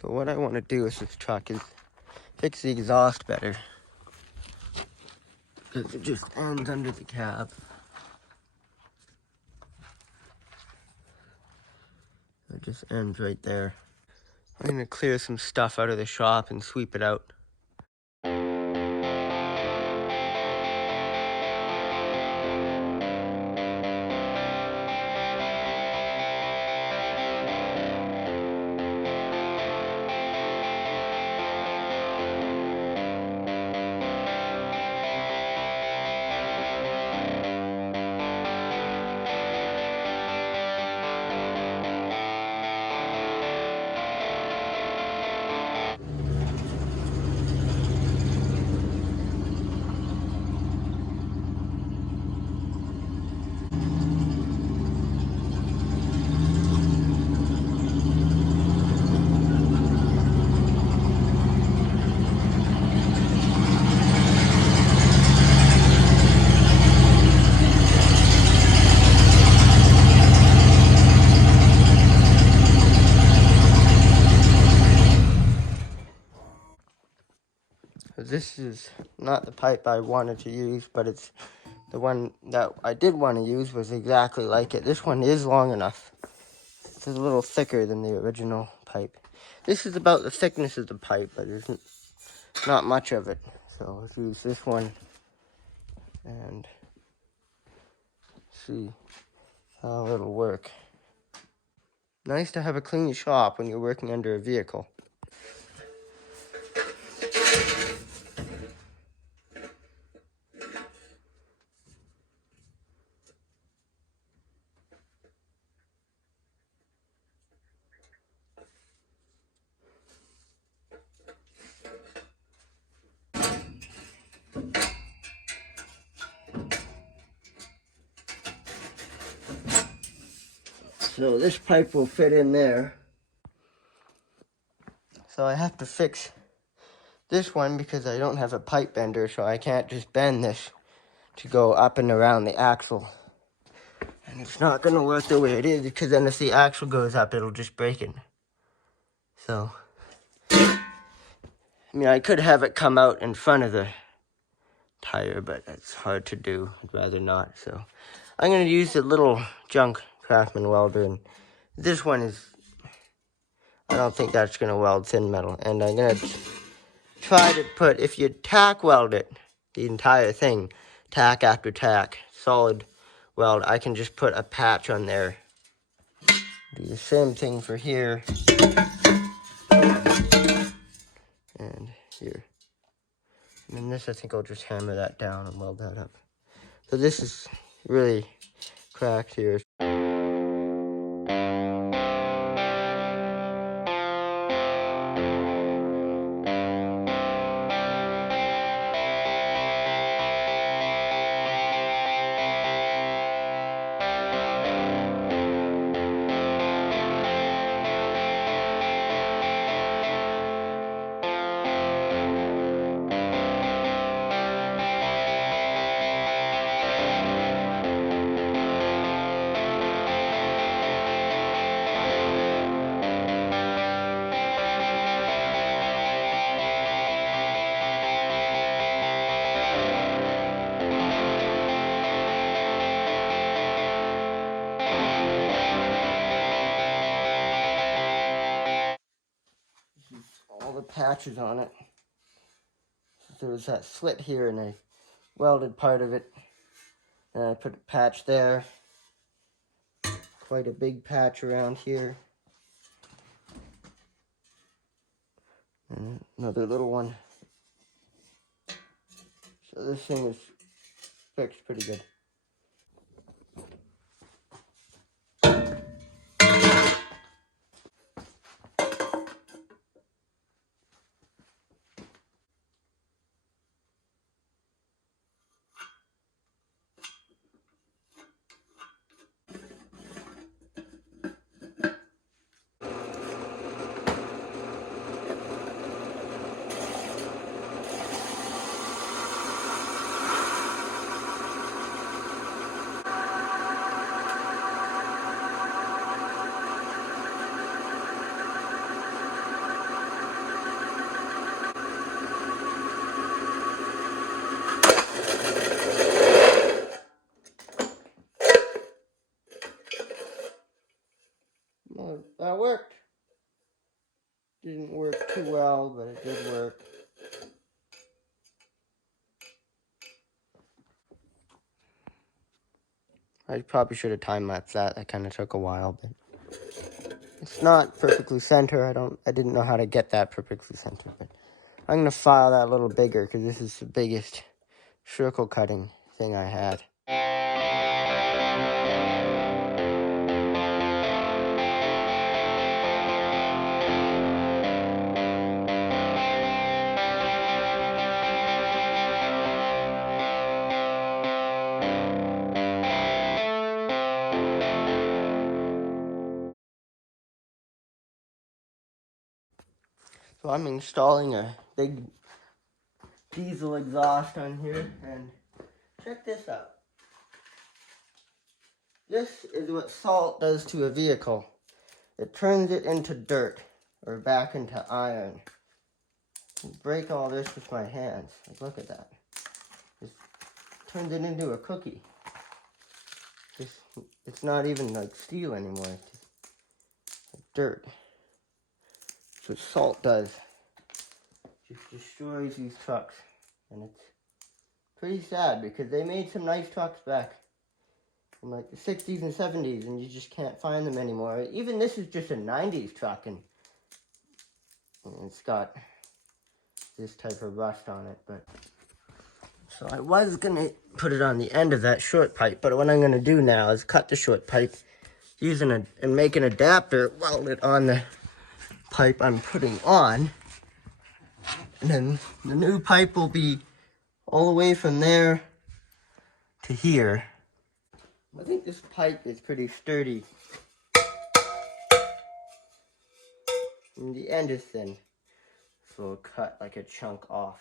So what I want to do with this truck is fix the exhaust better, because it just ends under the cab. It just ends right there. I'm gonna clear some stuff out of the shop and sweep it out. This is not the pipe I wanted to use, but it's the one that I did want to use was exactly like it. This one is long enough. It's a little thicker than the original pipe. This is about the thickness of the pipe, but there's not much of it. So let's use this one and see how it'll work. Nice to have a clean shop when you're working under a vehicle. So this pipe will fit in there. So I have to fix this one because I don't have a pipe bender, so I can't just bend this to go up and around the axle. And it's not going to work the way it is, because then if the axle goes up, it'll just break it. So, I mean, I could have it come out in front of the tire, but it's hard to do. I'd rather not. So, I'm going to use the little junk Craftsman welder, and this one is, I don't think that's going to weld thin metal. And I'm going to try to put, if you tack weld it, the entire thing, tack after tack, solid weld, I can just put a patch on there. Do the same thing for here and here. And then this, I think I'll just hammer that down and weld that up. So this is really cracked here. All the patches on it. There was that slit here and I welded part of it. And I put a patch there. Quite a big patch around here. And another little one. So this thing is fixed pretty good. Didn't work too well, but it did work. I probably should have time-lapsed that. That kind of took a while, but it's not perfectly center. I didn't know how to get that perfectly centered, but I'm gonna file that a little bigger because this is the biggest circle cutting thing I had. So I'm installing a big diesel exhaust on here, and check this out. This is what salt does to a vehicle. It turns it into dirt, or back into iron. I break all this with my hands. Like, look at that. Just turns it into a cookie. It's not even like steel anymore. It's just like dirt. That's what salt does. It just destroys these trucks. And it's pretty sad because they made some nice trucks back in like the 60s and 70s, and you just can't find them anymore. Even this is just a 90s truck, and it's got this type of rust on it. But so I was gonna put it on the end of that short pipe, but what I'm gonna do now is cut the short pipe and make an adapter, weld it on the pipe I'm putting on, and then the new pipe will be all the way from there to here. I think this pipe is pretty sturdy, and the end is thin, so it'll cut like a chunk off.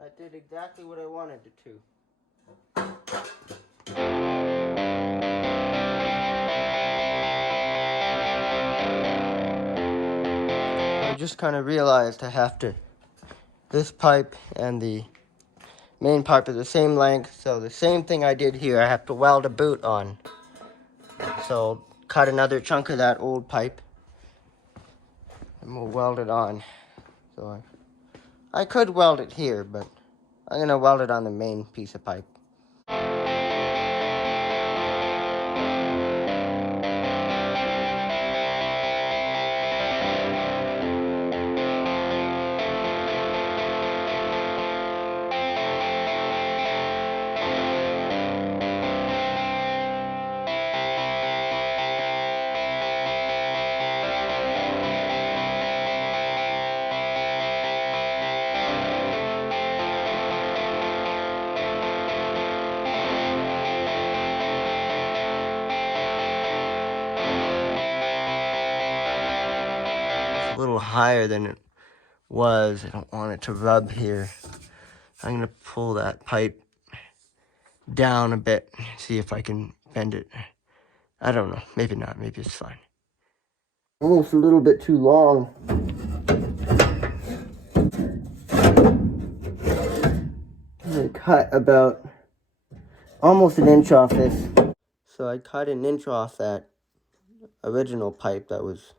I did exactly what I wanted it to. I just kind of realized I have to, this pipe and the main pipe are the same length, so the same thing I did here, I have to weld a boot on. So cut another chunk of that old pipe and we'll weld it on. So I could weld it here, but I'm gonna weld it on the main piece of pipe. little higher than it was. I don't want it to rub here. I'm going to pull that pipe down a bit, see if I can bend it. I don't know. Maybe not. Maybe it's fine. Almost a little bit too long. I cut about almost an inch off this. So I cut an inch off that original pipe that was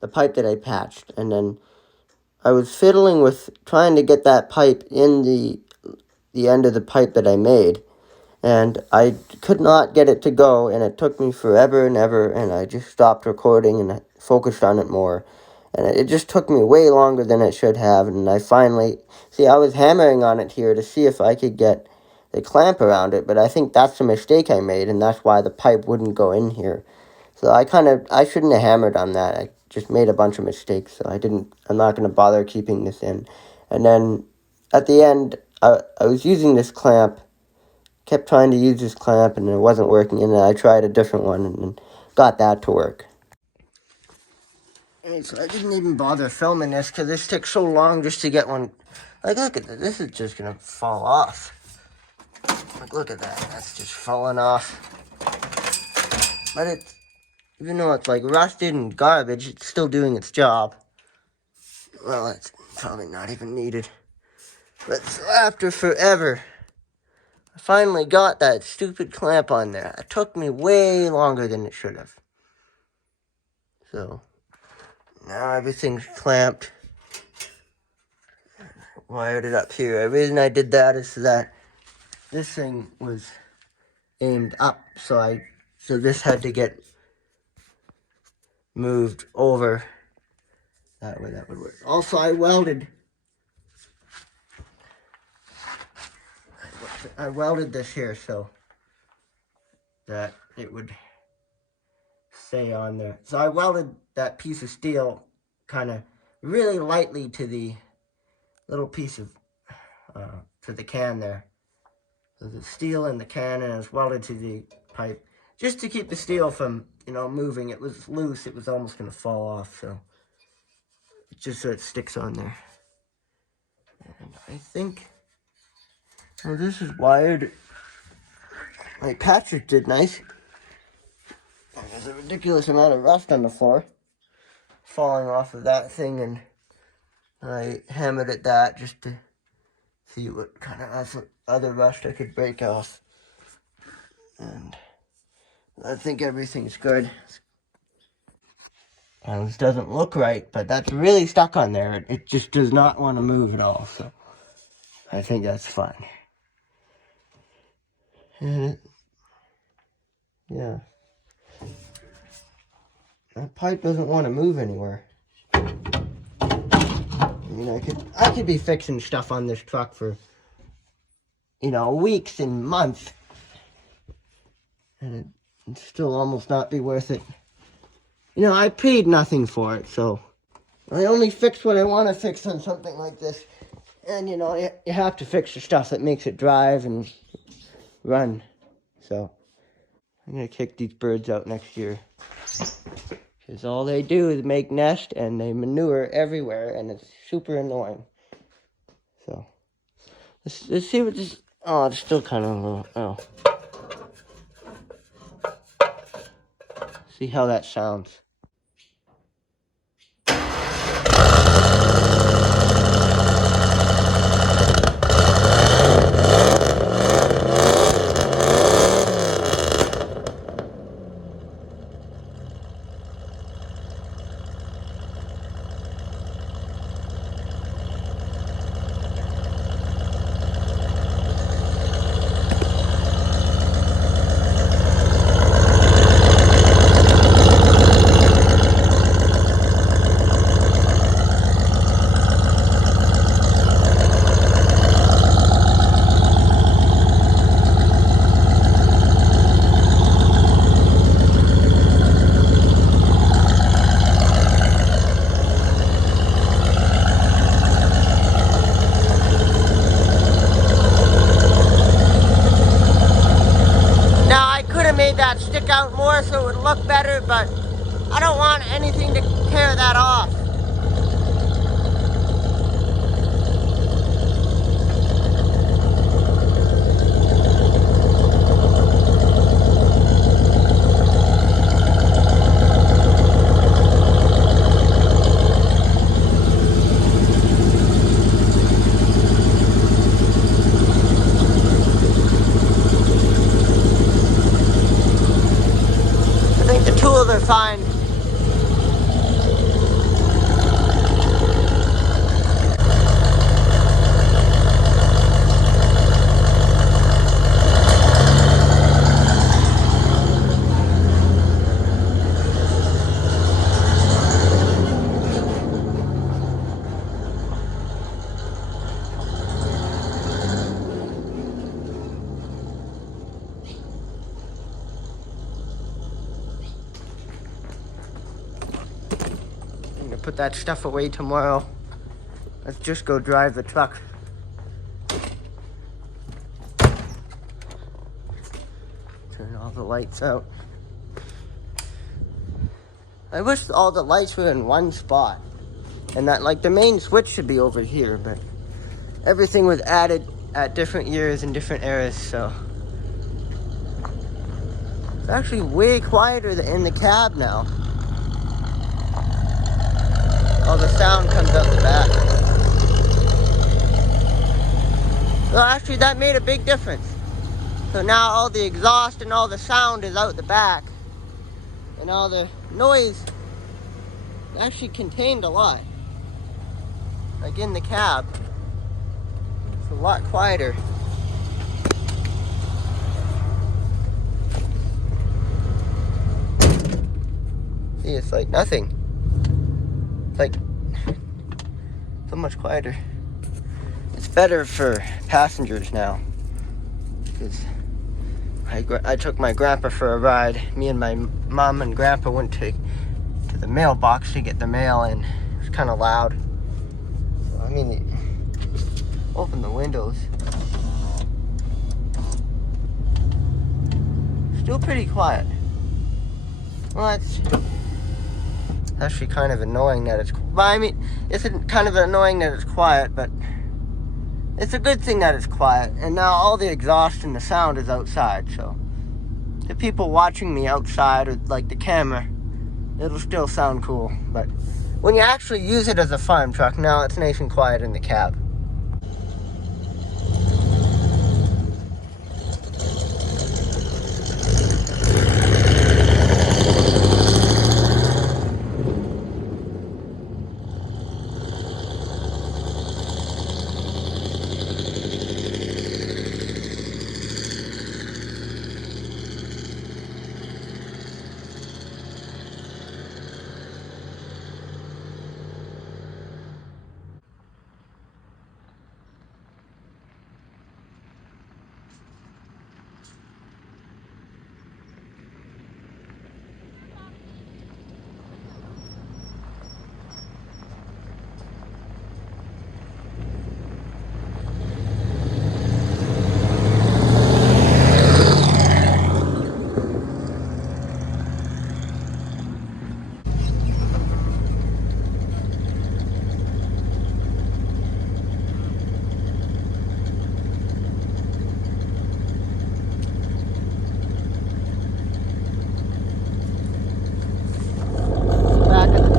the pipe that I patched, and then I was fiddling with trying to get that pipe in the end of the pipe that I made, and I could not get it to go, and it took me forever and ever, and I just stopped recording and I focused on it more, and it just took me way longer than it should have, and I finally, I was hammering on it here to see if I could get the clamp around it, but I think that's the mistake I made, and that's why the pipe wouldn't go in here. So I shouldn't have hammered on that. I just made a bunch of mistakes, so I'm not going to bother keeping this in. And then at the end, I was using this clamp, kept trying to use this clamp, and it wasn't working, and then I tried a different one and got that to work. And so I didn't even bother filming this because this took so long just to get one. Like, look at this. This is just going to fall off. Like, look at that. That's just falling off. But even though it's like rusted and garbage, it's still doing its job. Well, it's probably not even needed. But so after forever, I finally got that stupid clamp on there. It took me way longer than it should have. So now everything's clamped. Wired it up here. The reason I did that is so that this thing was aimed up, so this had to get moved over. That way that would work. Also, I welded this here so that it would stay on there. So I welded that piece of steel kind of really lightly to the little piece of, to the can there. So the steel in the can, and it's welded to the pipe just to keep the steel from, moving. It was loose. It was almost going to fall off, so just so it sticks on there. And I think, this is wired. My Patrick did nice. There's a ridiculous amount of rust on the floor falling off of that thing, and I hammered at that just to see what kind of other rust I could break off. And I think everything's good. This doesn't look right, but that's really stuck on there. It just does not want to move at all, so I think that's fine. And yeah. That pipe doesn't want to move anywhere. I mean, I could be fixing stuff on this truck for, weeks and months, and it'd still almost not be worth it. I paid nothing for it, so I only fix what I want to fix on something like this. And, you have to fix the stuff that makes it drive and run. So I'm going to kick these birds out next year, because all they do is make nest, and they manure everywhere, and it's super annoying. So let's see what this. Oh, it's still kind of a little. See how that sounds. Stick out more so it would look better, but I don't want anything to tear that off. that stuff away tomorrow. Let's just go drive the truck. Turn all the lights out. I wish all the lights were in one spot. And that, like, the main switch should be over here, but everything was added at different years in different eras, so. It's actually way quieter in the cab now. All the sound comes out the back. Well, actually, that made a big difference. So now all the exhaust and all the sound is out the back. And all the noise actually contained a lot. Like in the cab. It's a lot quieter. See, it's like nothing. It's like so much quieter. It's better for passengers now. Because I took my grandpa for a ride. Me and my mom and grandpa went to the mailbox to get the mail, and it was kind of loud. So, I mean, open the windows. Still pretty quiet. Well, it's actually kind of annoying that it's. Well, I mean, it's kind of annoying that it's quiet, but it's a good thing that it's quiet. And now all the exhaust and the sound is outside, so the people watching me outside or like the camera, it'll still sound cool. But when you actually use it as a farm truck, now it's nice and quiet in the cab.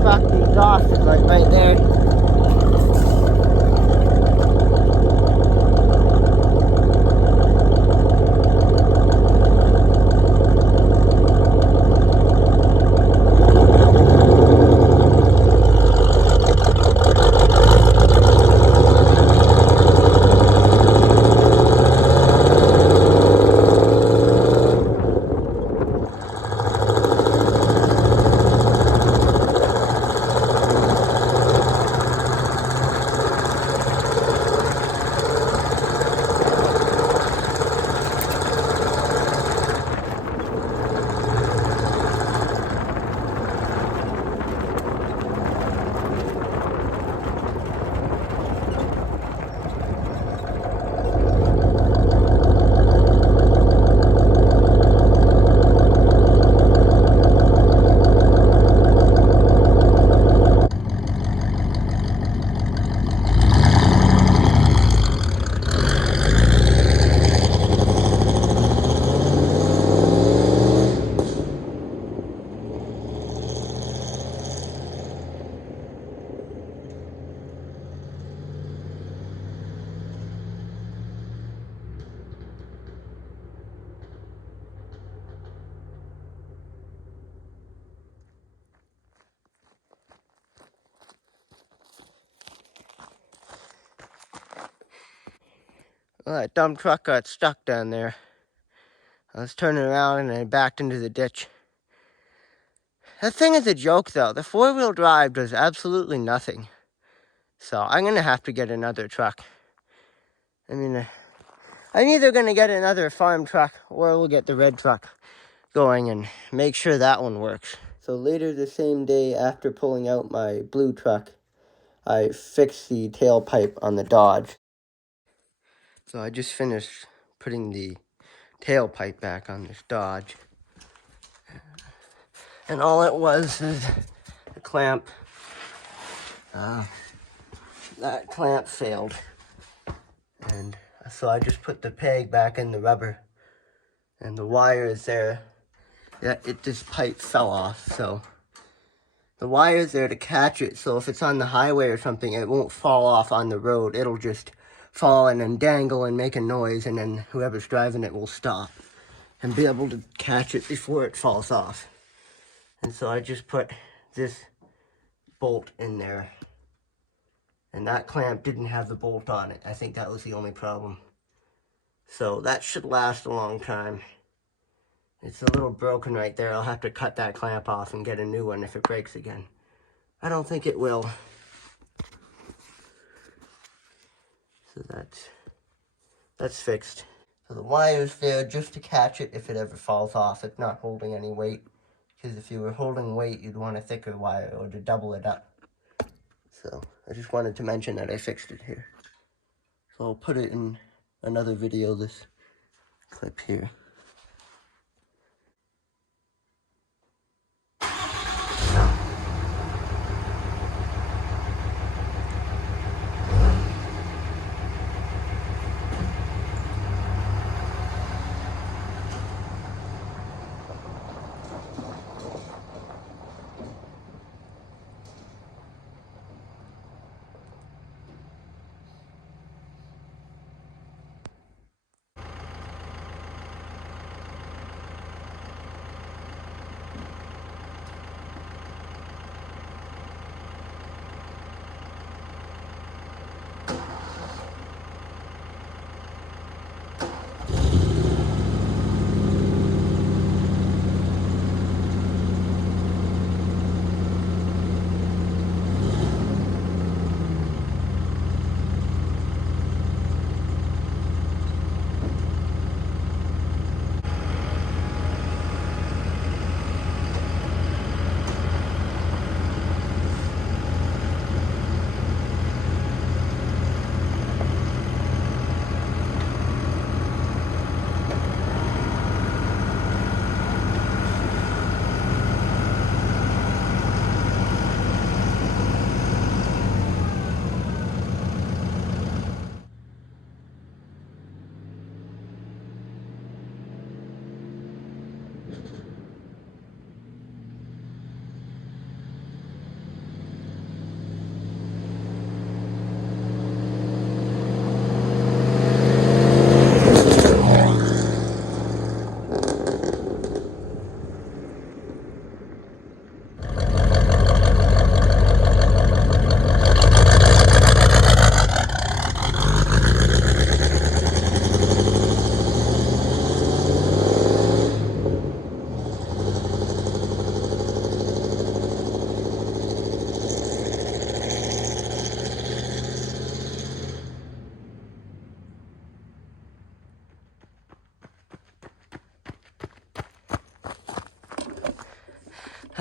The exhaust is like right there. Well, that dump truck got stuck down there. I was turning around and I backed into the ditch. That thing is a joke, though. The four-wheel drive does absolutely nothing. So I'm going to have to get another truck. I mean, I'm either going to get another farm truck or we'll get the red truck going and make sure that one works. So later the same day, after pulling out my blue truck, I fixed the tailpipe on the Dodge. So I just finished putting the tailpipe back on this Dodge. And all it was is a clamp. That clamp failed. And so I just put the peg back in the rubber. And the wire is there. Yeah, this pipe fell off, so the wire is there to catch it, so if it's on the highway or something, it won't fall off on the road. It'll just fall in and dangle and make a noise, and then whoever's driving it will stop and be able to catch it before it falls off. And so I just put this bolt in there. And that clamp didn't have the bolt on it. I think that was the only problem. So that should last a long time. It's a little broken right there. I'll have to cut that clamp off and get a new one if it breaks again. I don't think it will. So that's fixed. So the wire's there just to catch it if it ever falls off. It's not holding any weight. Because if you were holding weight, you'd want a thicker wire or to double it up. So I just wanted to mention that I fixed it here. So I'll put it in another video, this clip here.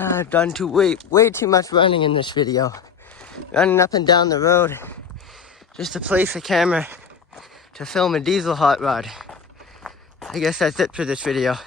I've done way too much running in this video. Running up and down the road just to place a camera to film a diesel hot rod. I guess that's it for this video.